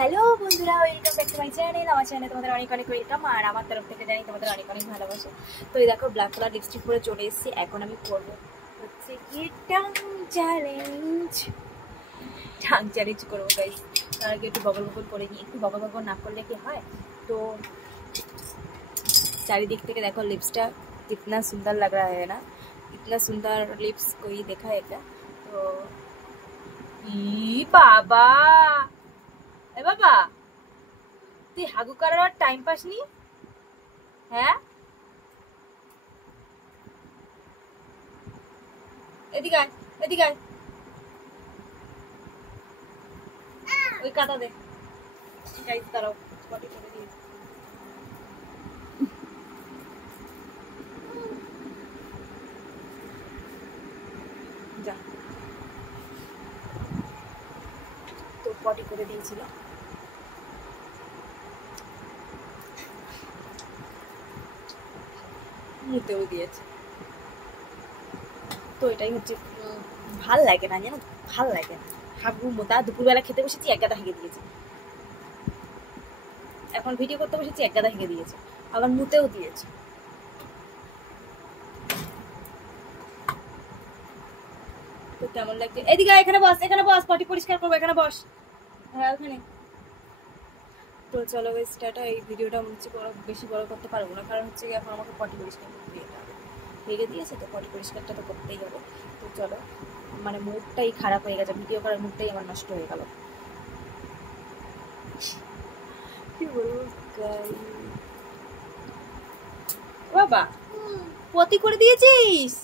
Hello বন্ধুরা, welcome back to my channel. আমার চ্যানেলে তোমাদের অনেক অনেক ওয়েলকাম, আর আমার তরফ থেকে জানি তোমাদের অনেক অনেক ভালোবাসা। তো এই দেখো, ব্ল্যাক কালার লিপস্টিক পরে চলে এসেছি। এখন আমি করবো হচ্ছে কি টাং চ্যালেঞ্জ। টাং চ্যালেঞ্জ করবো গাইস। তার আগে একটু বগল বগল করে নিই। একটু বগল বগল না করলে কি হয়? তো চারিদিক থেকে দেখো लिप्सটা कितना सुंदर लग रहा है ना, इतना सुंदर लिप्स कोई देखा है क्या? तो ई बाबा, এ বাবা, তুই হাগু করার টাইম পাস নি? হ্যাঁ, এদিকে আয়, এদিকে আয়, ওই কাটা দে। গাইস দাঁড়াও, পটি করে দিই। যা, তো পটি করে দিয়েছিল। মুতেও দিয়েছে। তো এটাই হচ্ছে, ভাল লাগে না জানো, ভাল লাগে না। হাগু মোতা দুপুরবেলা খেতে বসেছি, এক গাদা হেগে দিয়েছে। এখন ভিডিও করতে বসেছি, এক গাদা হেগে দিয়েছে। আবার মুতেও দিয়েছে। তো কেমন লাগছে? এদিকে আয়, এখানে বস, এখানে বস, পটি পরিষ্কার করবো, এখানে বস। হ্যাঁ, ওখানে। তো চলো গাইস, টাটা। এই ভিডিওটা হচ্ছে বেশি বড় করতে পারবো না, কারণ হচ্ছে এখন আমাকে পটি পরিষ্কার করতে দিয়ে হবে। ভেঙে দিয়েছে তো, পটি পরিষ্কারটা তো করতেই হবে। তো চলো, মানে মুডটাই খারাপ হয়ে গেছে, ভিডিও করার মুডটাই আমার নষ্ট হয়ে গেল। কি বলবো গাইস? বাবা, পটি করে দিয়েছিস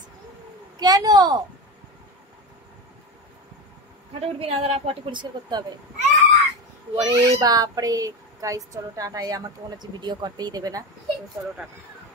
কেন? হাঁটা উঠবি না, দাঁড়া, পটি পরিষ্কার করতে হবে। ওরে বাপরে। গাইস চলো টাটা। আমাকে মনে হচ্ছে ভিডিও করতেই দেবে না। তো চলো টাটা।